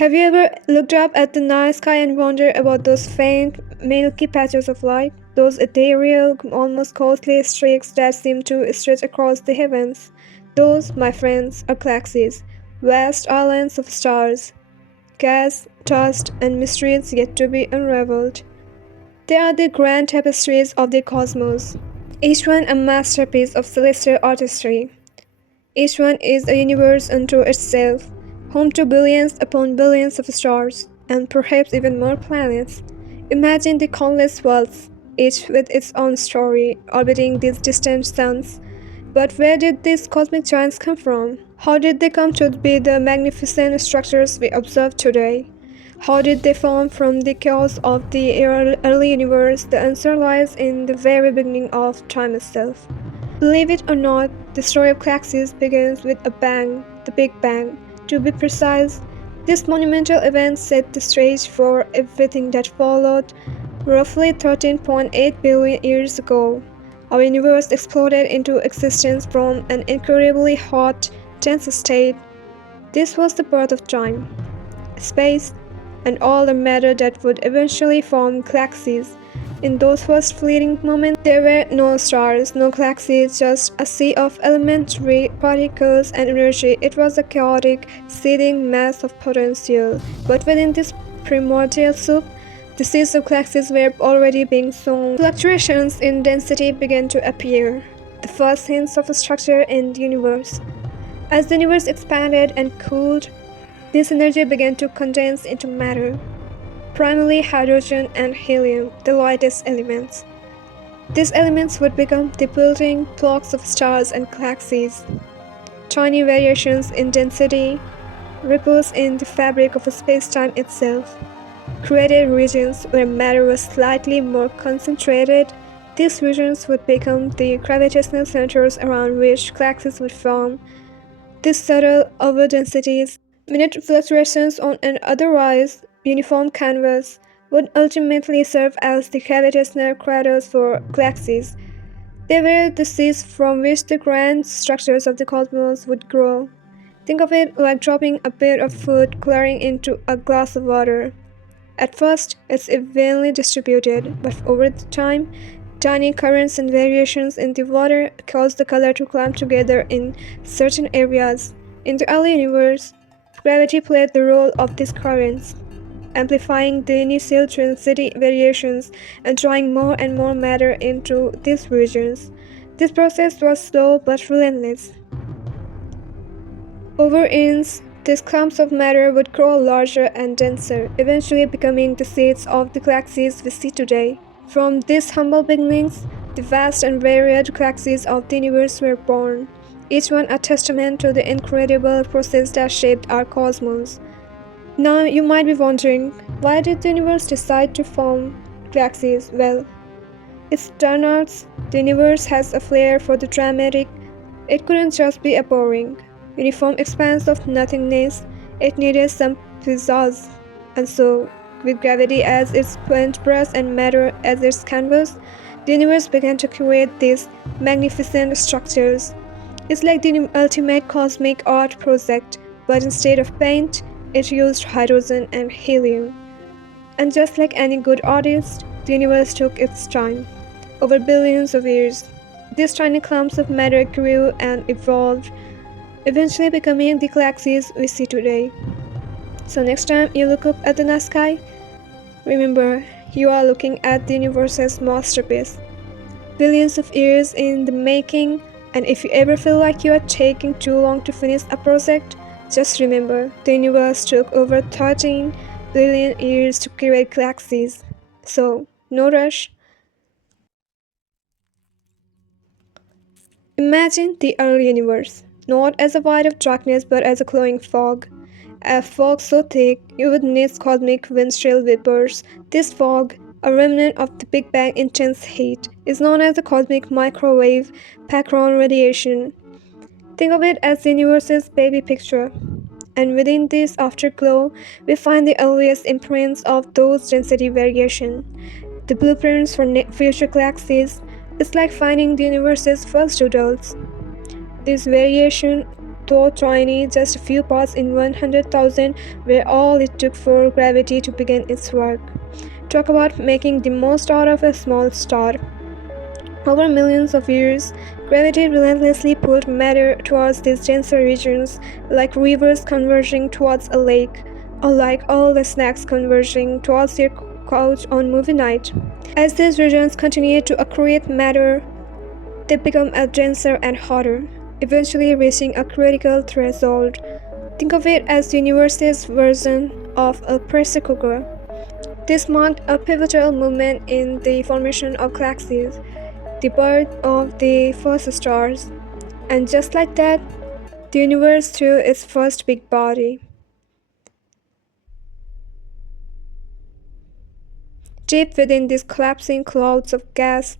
Have you ever looked up at the night sky and wondered about those faint, milky patches of light? Those ethereal, almost ghostly streaks that seem to stretch across the heavens? Those, my friends, are galaxies, vast islands of stars, gas, dust, and mysteries yet to be unraveled. They are the grand tapestries of the cosmos, each one a masterpiece of celestial artistry. Each one is a universe unto itself, home to billions upon billions of stars, and perhaps even more planets. Imagine the countless worlds, each with its own story, orbiting these distant suns. But where did these cosmic giants come from? How did they come to be the magnificent structures we observe today? How did they form from the chaos of the early universe? The answer lies in the very beginning of time itself. Believe it or not, the story of galaxies begins with a bang, the Big Bang. To be precise, this monumental event set the stage for everything that followed. Roughly 13.8 billion years ago, our universe exploded into existence from an incredibly hot, dense state. This was the birth of time, space, and all the matter that would eventually form galaxies. In those first fleeting moments, there were no stars, no galaxies, just a sea of elementary particles and energy. It was a chaotic, seething mass of potential. But within this primordial soup, the seeds of galaxies were already being sown. Fluctuations in density began to appear, the first hints of a structure in the universe. As the universe expanded and cooled, this energy began to condense into matter, primarily hydrogen and helium, the lightest elements. These elements would become the building blocks of stars and galaxies. Tiny variations in density, ripples in the fabric of space-time itself, created regions where matter was slightly more concentrated. These regions would become the gravitational centers around which galaxies would form. These subtle overdensities, minute fluctuations on an otherwise uniform canvas, would ultimately serve as the gravitational cradles for galaxies. They were the seeds from which the grand structures of the cosmos would grow. Think of it like dropping a bit of food coloring into a glass of water. At first, it's evenly distributed, but over time, tiny currents and variations in the water cause the color to clump together in certain areas. In the early universe, gravity played the role of these currents, amplifying the initial density variations and drawing more and more matter into these regions. This process was slow but relentless. Over eons, these clumps of matter would grow larger and denser, eventually becoming the seeds of the galaxies we see today. From these humble beginnings, the vast and varied galaxies of the universe were born, each one a testament to the incredible process that shaped our cosmos. Now you might be wondering, why did the universe decide to form galaxies? Well, it turns out the universe has a flair for the dramatic. It couldn't just be a boring, uniform expanse of nothingness. It needed some pizzazz. And so, with gravity as its paintbrush and matter as its canvas, the universe began to create these magnificent structures. It's like the ultimate cosmic art project, but instead of paint, it used hydrogen and helium. And just like any good artist, the universe took its time. Over billions of years, these tiny clumps of matter grew and evolved, eventually becoming the galaxies we see today. So next time you look up at the night sky, remember, you are looking at the universe's masterpiece. Billions of years in the making, and if you ever feel like you are taking too long to finish a project, just remember, the universe took over 13 billion years to create galaxies. So, no rush. Imagine the early universe, not as a void of darkness but as a glowing fog. A fog so thick you would need cosmic windshield vapors. This fog, a remnant of the Big Bang intense heat, is known as the cosmic microwave background radiation. Think of it as the universe's baby picture. And within this afterglow, we find the earliest imprints of those density variation, the blueprints for future galaxies. It's like finding the universe's first doodles. This variation though tiny, just a few parts in 100,000 were all it took for gravity to begin its work. Talk about making the most out of a small star. Over millions of years, gravity relentlessly pulled matter towards these denser regions, like rivers converging towards a lake, or like all the snacks converging towards your couch on movie night. As these regions continue to accrete matter, they become denser and hotter, eventually reaching a critical threshold. Think of it as the universe's version of a pressure cooker. This marked a pivotal moment in the formation of galaxies, the birth of the first stars, and just like that, the universe threw its first big body. Deep within these collapsing clouds of gas,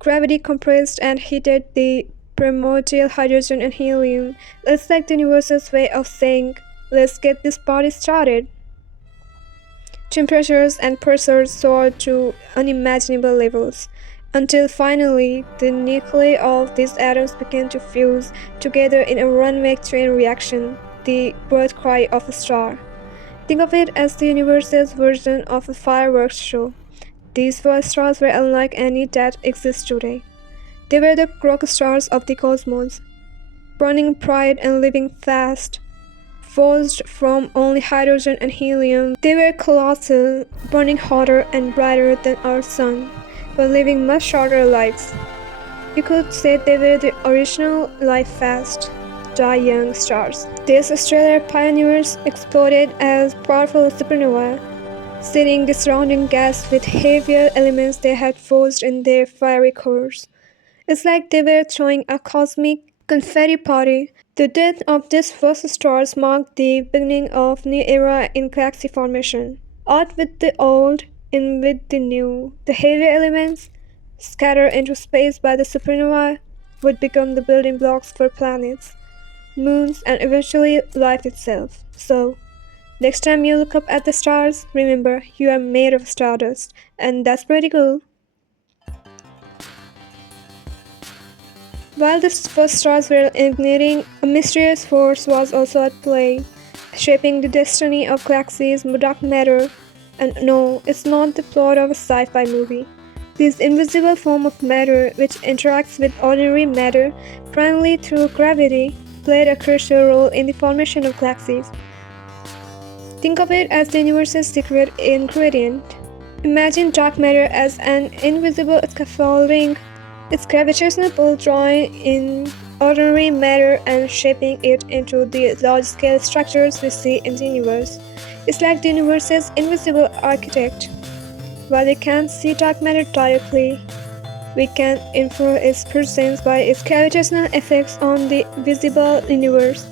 gravity compressed and heated the primordial hydrogen and helium. It's like the universe's way of saying, let's get this party started. Temperatures and pressures soared to unimaginable levels, until finally the nuclei of these atoms began to fuse together in a runaway chain reaction, the birth cry of a star. Think of it as the universe's version of a fireworks show. These first stars were unlike any that exist today. They were the rock stars of the cosmos, burning bright and living fast. Forged from only hydrogen and helium, they were colossal, burning hotter and brighter than our sun, but living much shorter lives. You could say they were the original live fast, die young stars. These stellar pioneers exploded as powerful supernovae, sealing the surrounding gas with heavier elements they had forged in their fiery cores. It's like they were throwing a cosmic confetti party. The death of these first stars marked the beginning of a new era in galaxy formation. Out with the old, in with the new. The heavier elements, scattered into space by the supernovae, would become the building blocks for planets, moons, and eventually life itself. So, next time you look up at the stars, remember you are made of stardust, and that's pretty cool. While the first stars were igniting, a mysterious force was also at play, shaping the destiny of galaxies, dark matter. And no, it's not the plot of a sci-fi movie. This invisible form of matter, which interacts with ordinary matter primarily through gravity, played a crucial role in the formation of galaxies. Think of it as the universe's secret ingredient. Imagine dark matter as an invisible scaffolding, its gravitational pull drawing in ordinary matter and shaping it into the large-scale structures we see in the universe. It's like the universe's invisible architect. While we can't see dark matter directly, we can infer its presence by its gravitational effects on the visible universe.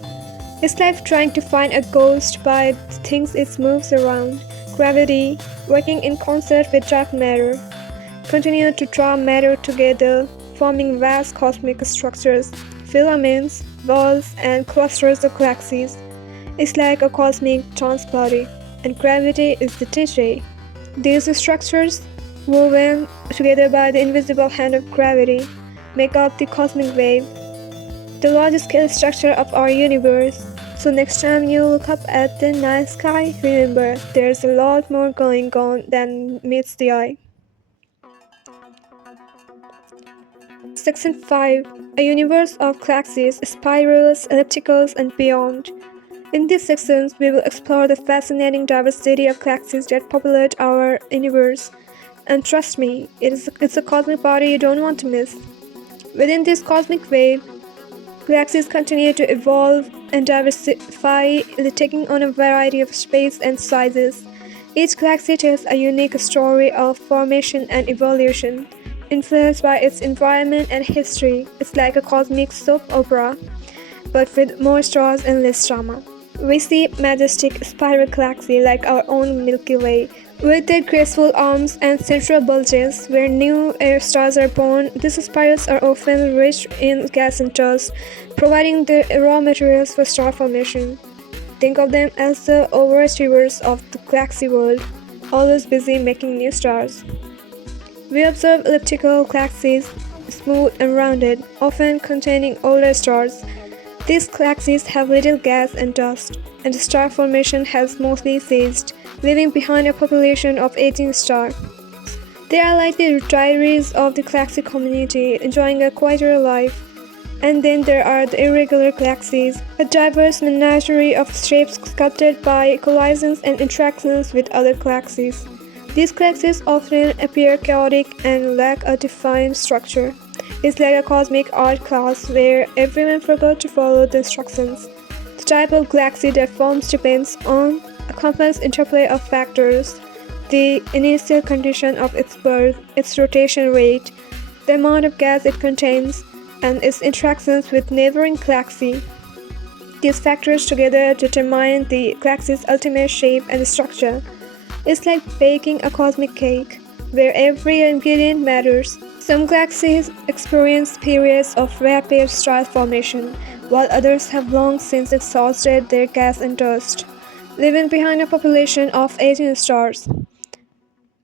It's like trying to find a ghost by the things it moves around. Gravity, working in concert with dark matter, continue to draw matter together, forming vast cosmic structures, filaments, balls, and clusters of galaxies. It's like a cosmic dance party, and gravity is the DJ. These structures, woven together by the invisible hand of gravity, make up the cosmic wave, the largest scale structure of our universe. So next time you look up at the night sky, remember there's a lot more going on than meets the eye. Section 5. A universe of galaxies, spirals, ellipticals, and beyond. In these sections, we will explore the fascinating diversity of galaxies that populate our universe. And trust me, it's a cosmic party you don't want to miss. Within this cosmic wave, galaxies continue to evolve and diversify, taking on a variety of shapes and sizes. Each galaxy tells a unique story of formation and evolution, influenced by its environment and history. It's like a cosmic soap opera, but with more stars and less drama. We see majestic spiral galaxies like our own Milky Way, with their graceful arms and central bulges where new stars are born. These spirals are often rich in gas and dust, providing the raw materials for star formation. Think of them as the overachievers of the galaxy world, always busy making new stars. We observe elliptical galaxies, smooth and rounded, often containing older stars. These galaxies have little gas and dust, and the star formation has mostly ceased, leaving behind a population of 18 stars. They are like the retirees of the galaxy community, enjoying a quieter life. And then there are the irregular galaxies, a diverse menagerie of shapes sculpted by collisions and interactions with other galaxies. These galaxies often appear chaotic and lack a defined structure. It's like a cosmic art class where everyone forgot to follow the instructions. The type of galaxy that forms depends on a complex interplay of factors: the initial condition of its birth, its rotation rate, the amount of gas it contains, and its interactions with neighboring galaxies. These factors together determine the galaxy's ultimate shape and structure. It's like baking a cosmic cake, where every ingredient matters. Some galaxies experience periods of rapid star formation, while others have long since exhausted their gas and dust, leaving behind a population of 18 stars.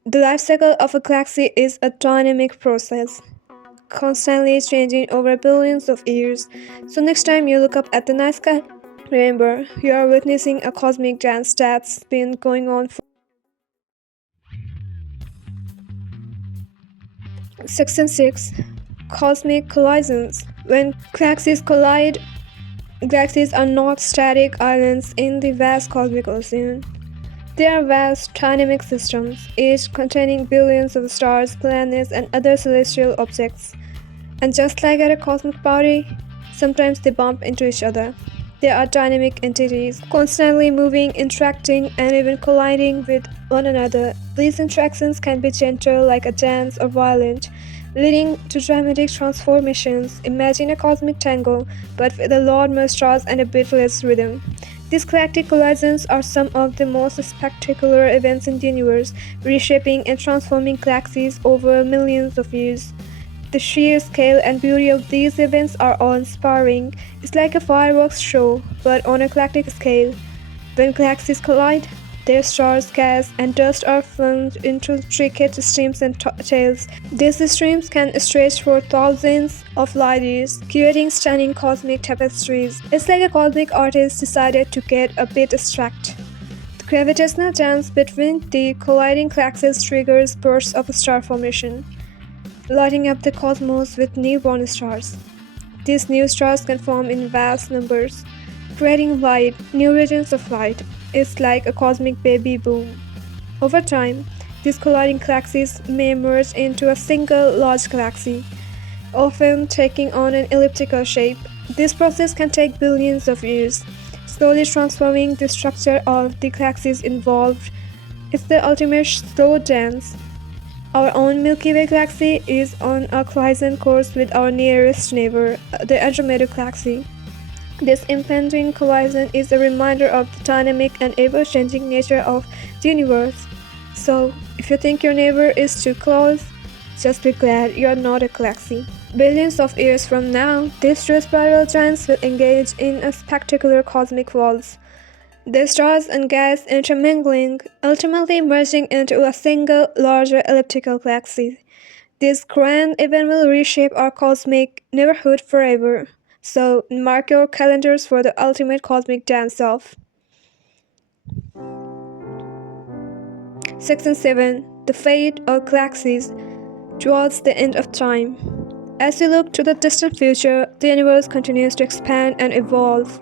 The life cycle of a galaxy is a dynamic process, constantly changing over billions of years. So next time you look up at the night sky, remember you are witnessing a cosmic dance that's been going on for. Section 6: Cosmic Collisions. When galaxies collide, galaxies are not static islands in the vast cosmic ocean. They are vast, dynamic systems, each containing billions of stars, planets, and other celestial objects. And just like at a cosmic party, sometimes they bump into each other. They are dynamic entities, constantly moving, interacting, and even colliding with one another. These interactions can be gentle, like a dance, or violent, leading to dramatic transformations. Imagine a cosmic tango, but with a lot more stars and a bit less rhythm. These galactic collisions are some of the most spectacular events in the universe, reshaping and transforming galaxies over millions of years. The sheer scale and beauty of these events are awe-inspiring. It's like a fireworks show, but on a galactic scale. When galaxies collide, their stars, gas, and dust are flung into intricate streams and tails. These streams can stretch for thousands of light years, creating stunning cosmic tapestries. It's like a cosmic artist decided to get a bit abstract. The gravitational dance between the colliding galaxies triggers bursts of star formation, lighting up the cosmos with newborn stars. These new stars can form in vast numbers, creating light, new regions of light. It's like a cosmic baby boom. Over time, these colliding galaxies may merge into a single large galaxy, often taking on an elliptical shape. This process can take billions of years, slowly transforming the structure of the galaxies involved. It's the ultimate slow dance. Our own Milky Way galaxy is on a collision course with our nearest neighbor, the Andromeda galaxy. This impending collision is a reminder of the dynamic and ever-changing nature of the universe. So, if you think your neighbor is too close, just be glad you're not a galaxy. Billions of years from now, these two spiral giants will engage in a spectacular cosmic waltz, the stars and gas intermingling, ultimately merging into a single, larger elliptical galaxy. This grand event will reshape our cosmic neighborhood forever. So, mark your calendars for the ultimate cosmic dance-off. Section 7: The Fate of Galaxies Towards the End of Time. As we look to the distant future, the universe continues to expand and evolve.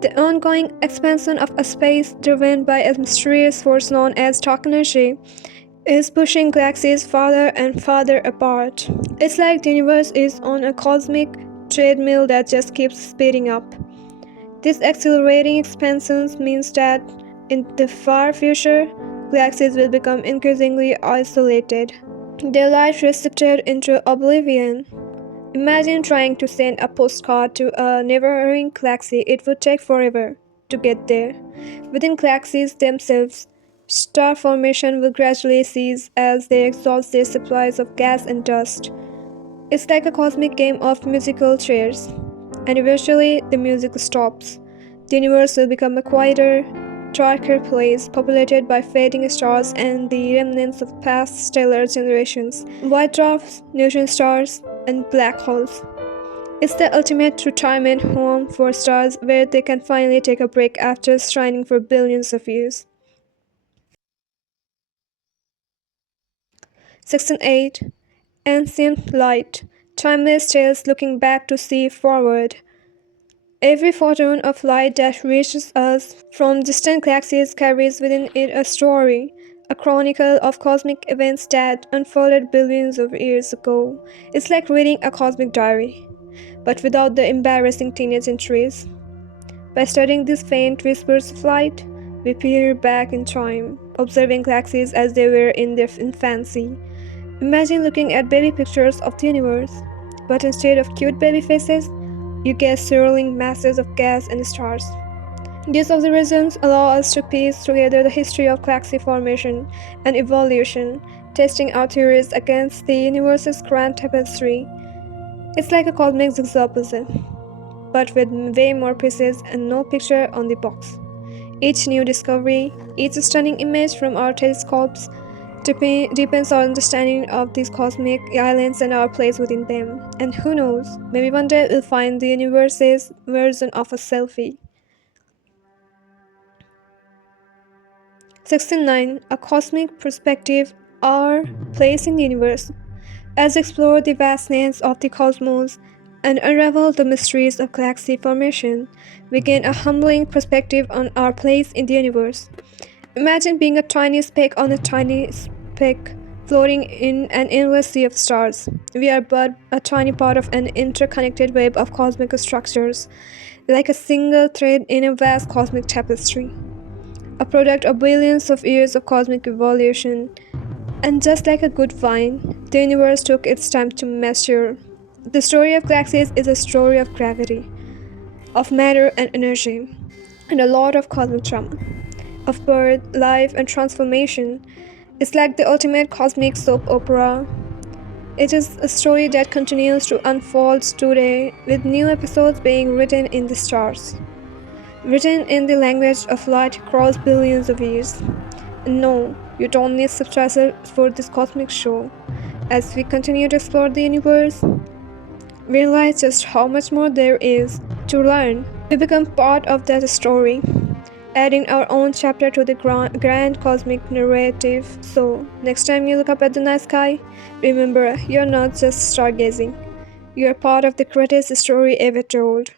The ongoing expansion of a space driven by a mysterious force known as dark energy is pushing galaxies farther and farther apart. It's like the universe is on a cosmic treadmill that just keeps speeding up. This accelerating expansion means that in the far future, galaxies will become increasingly isolated, their light receded into oblivion. Imagine trying to send a postcard to a neighboring galaxy. It would take forever to get there. Within galaxies themselves, star formation will gradually cease as they exhaust their supplies of gas and dust. It's like a cosmic game of musical chairs, and eventually the music stops. The universe will become a quieter, darker place populated by fading stars and the remnants of past stellar generations, white dwarfs, neutron stars, and black holes. It's the ultimate retirement home for stars where they can finally take a break after shining for billions of years. Section 8. Ancient Light. Timeless tales looking back to see forward. Every photon of light that reaches us from distant galaxies carries within it a story, a chronicle of cosmic events that unfolded billions of years ago. It's like reading a cosmic diary, but without the embarrassing teenage entries. By studying these faint whispers of light, we peer back in time, observing galaxies as they were in their infancy. Imagine looking at baby pictures of the universe, but instead of cute baby faces, you get swirling masses of gas and stars. These observations allow us to piece together the history of galaxy formation and evolution, testing our theories against the universe's grand tapestry. It's like a cosmic jigsaw puzzle, but with way more pieces and no picture on the box. Each new discovery, each stunning image from our telescopes deepens our understanding of these cosmic islands and our place within them. And who knows, maybe one day we'll find the universe's version of a selfie. Section 9. A Cosmic Perspective, Our Place in the Universe. As we explore the vastness of the cosmos and unravel the mysteries of galaxy formation, we gain a humbling perspective on our place in the universe. Imagine being a tiny speck on a tiny speck floating in an endless sea of stars. We are but a tiny part of an interconnected web of cosmic structures, like a single thread in a vast cosmic tapestry, a product of billions of years of cosmic evolution. And just like a good wine, the universe took its time to mature. The story of galaxies is a story of gravity, of matter and energy, and a lot of cosmic drama, of birth, life, and transformation. It's like the ultimate cosmic soap opera. It is a story that continues to unfold today, with new episodes being written in the stars, written in the language of light across billions of years. And no, you don't need subtitles for this cosmic show. As we continue to explore the universe, realize just how much more there is to learn. We become part of that story, adding our own chapter to the grand cosmic narrative. So, next time you look up at the night sky, remember you're not just stargazing, you're part of the greatest story ever told.